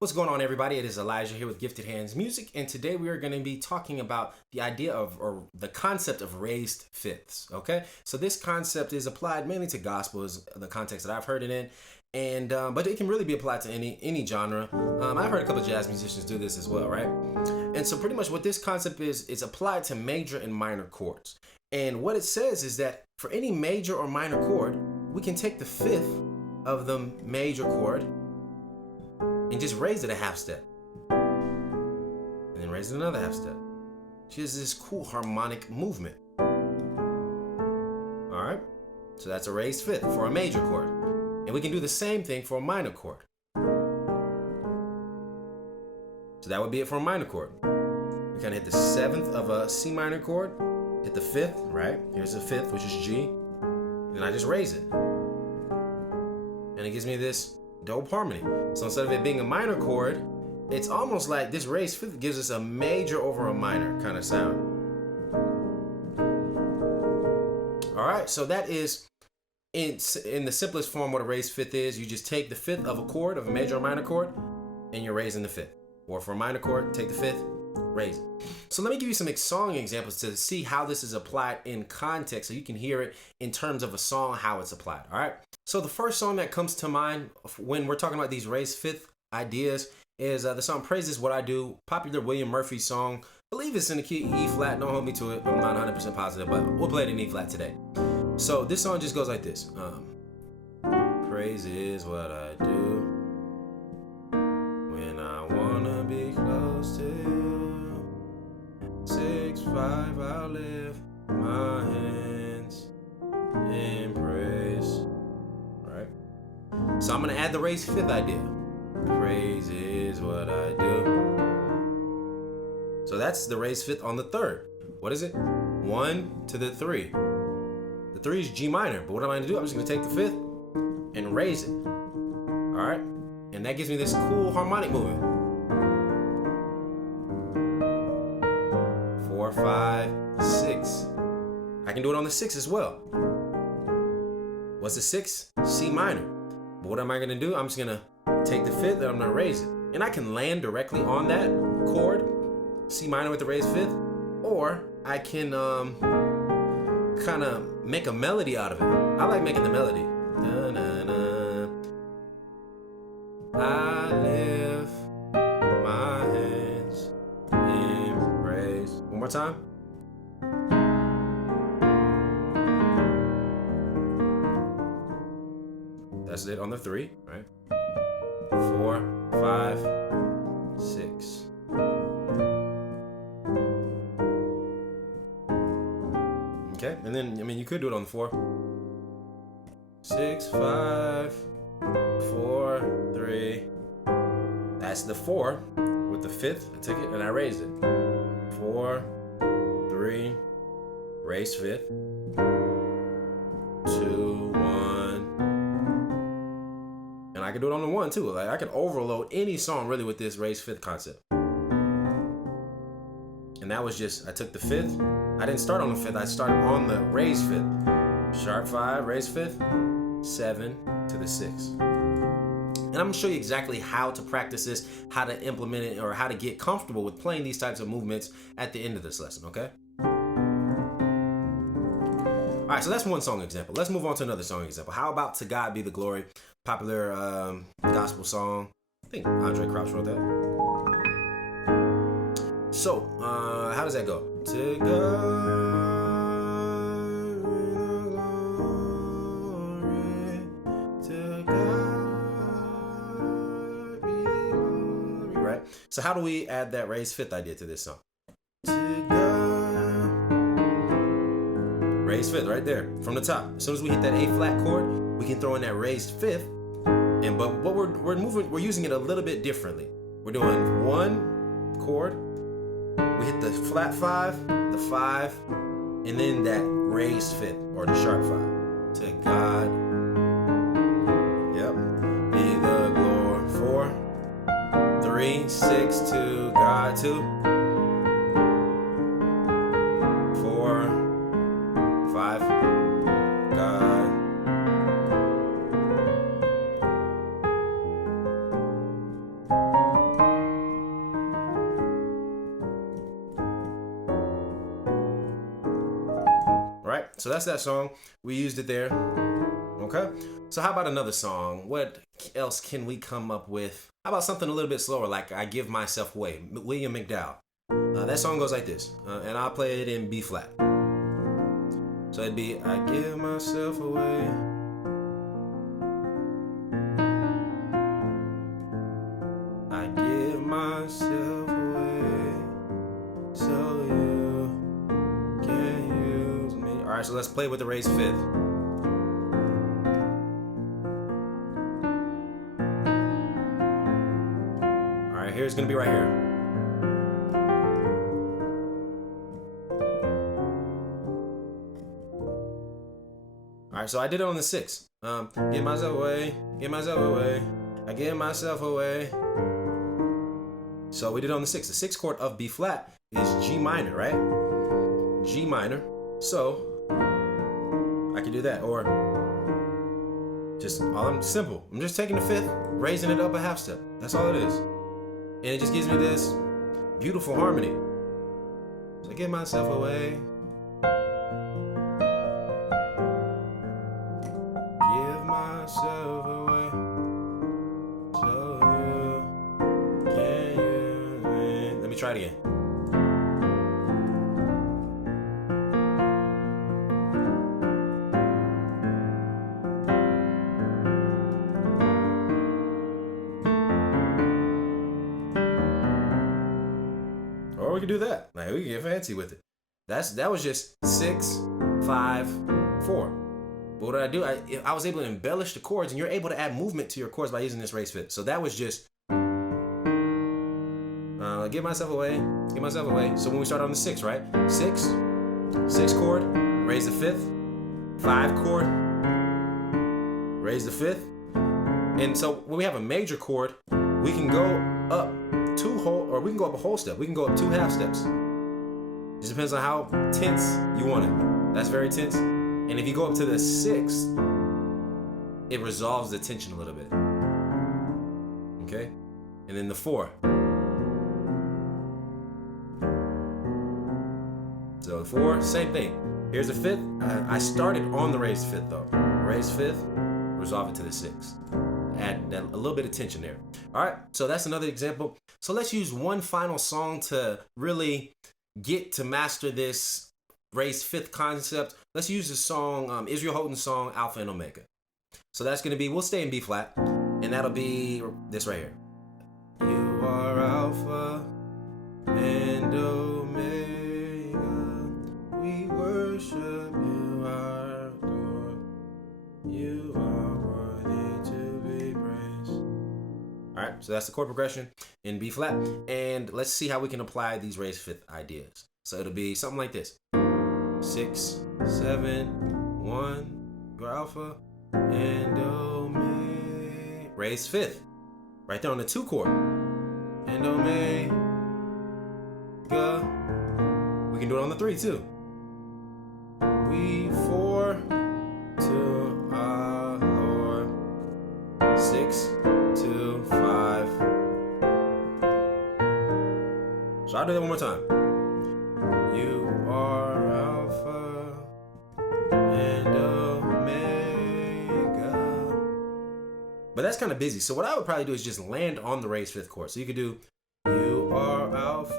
What's going on, everybody? It is Elijah here with Gifted Hands Music, and today we are going to be talking about the idea of, or the concept of raised fifths, okay? So this concept is applied mainly to gospel, is the context that I've heard it in, and but it can really be applied to any genre. I've heard a couple of jazz musicians do this as well, right? And so pretty much what this concept is, it's applied to major and minor chords. And what it says is that for any major or minor chord, we can take the fifth of the major chord and just raise it a half step. And then raise it another half step. Just this cool harmonic movement. Alright? So that's a raised fifth for a major chord. And we can do the same thing for a minor chord. So that would be it for a minor chord. We kind of hit the seventh of a C minor chord, hit the fifth, right? Here's the fifth, which is G. Then I just raise it. And it gives me this dope harmony. So instead of it being a minor chord, it's almost like this raised fifth gives us a major over a minor kind of sound. All right, so that is in the simplest form what a raised fifth is. You just take the fifth of a chord, of a major or minor chord, and you're raising the fifth. Or for a minor chord, take the fifth, raise it. So let me give you some song examples to see how this is applied in context so you can hear it in terms of a song, how it's applied, all right? So the first song that comes to mind when we're talking about these raised fifth ideas is the song Praises What I Do, popular William Murphy song. I believe it's in the key E flat, don't hold me to it, I'm not 100% positive, but we'll play it in E flat today. So this song just goes like this. Praise is what I do when I wanna be close to you. 6'5" I'll lift my hands in praise. Right? So I'm gonna add the raised fifth idea. Praise is what I do. So that's the raised fifth on the third. What is it? 1 to the 3. The 3 is G minor, but what am I gonna do? I'm just gonna take the fifth and raise it. All right? And that gives me this cool harmonic movement. 4, 5, 6. I can do it on the 6 as well. What's the 6? C minor. But what am I gonna do? I'm just gonna take the fifth and I'm gonna raise it. And I can land directly on that chord, C minor with the raised fifth, or I can kind of make a melody out of it. I like making the melody. Na, na, na. I lift my hands in praise. One more time. That's it on the 3, right? 4, 5, 6. Okay, and then, I mean, you could do it on the 4. 6, 5, 4, 3. That's the 4 with the fifth. I took it and I raised it. 4, 3, raised fifth. 2, 1. And I could do it on the 1 too. Like I could overload any song really with this raised fifth concept. And that was just, I took the fifth. I didn't start on the fifth, I started on the raised fifth. Sharp 5, raised fifth, 7 to the 6. And I'm gonna show you exactly how to practice this, how to implement it, or how to get comfortable with playing these types of movements at the end of this lesson, okay? All right, so that's one song example. Let's move on to another song example. How about To God Be the Glory, popular gospel song. I think Andre Crouch wrote that. So, how does that go? To God be the glory, to God be the glory, right? So how do we add that raised fifth idea to this song? To God, raised fifth right there from the top. As soon as we hit that A flat chord, we can throw in that raised fifth, but we're using it a little bit differently. We're doing 1 chord. We hit the flat 5, the 5, and then that raised fifth, or the sharp 5. To God, yep, be the glory. 4, 3, 6, to God, 2, 4, 5, God. so that's that song. We used it there. Okay. So how about another song? What else can we come up with? How about something a little bit slower, like I Give Myself Away, William McDowell. That song goes like this, and I'll play it in B flat. So it'd be, I give myself away. I give myself away so you can use me. All right, so let's play with the raised fifth. All right, here's gonna be right here. All right, so I did it on the sixth. Give myself away, give myself away, I give myself away. So we did it on the sixth. The sixth chord of B flat is G minor, right? G minor. So I can do that, or just I'm simple. I'm just taking the fifth, raising it up a half step. That's all it is, and it just gives me this beautiful harmony. So I give myself away. Myself away so you can use me. Let me try it again. Or we can do that. Like, we can get fancy with it. That was just 6, 5, 4. But what did I do? I was able to embellish the chords, and you're able to add movement to your chords by using this raised fifth. So that was just give myself away, give myself away. So when we start on the 6, right? 6 chord, raise the 5th, 5 chord, raise the 5th. And so when we have a major chord, we can go up 2 whole, or we can go up a whole step. We can go up 2 half steps. It just depends on how tense you want it. That's very tense. And if you go up to the 6th, it resolves the tension a little bit. Okay? And then the 4. So 4, same thing. Here's the 5th. I started on the raised 5th though. Raised 5th, resolve it to the 6th. Add a little bit of tension there. All right, so that's another example. So let's use one final song to really get to master this raised 5th concept. Let's use the song, Israel Houghton's song, Alpha and Omega. So that's gonna be, we'll stay in B flat, and that'll be this right here. You are Alpha and Omega. We worship you, our Lord. You are worthy to be praised. All right, so that's the chord progression in B flat. And let's see how we can apply these raised 5th ideas. So it'll be something like this. 6, 7, 1, your Alpha and Omega. Raised 5th, right there on the 2 chord. And Omega. We can do it on the 3 too. We 4 to our Lord. 6 to 5. So I'll do that one more time. You are Alpha and Omega. But that's kind of busy. So what I would probably do is just land on the raised 5th chord. So you could do, you are Alpha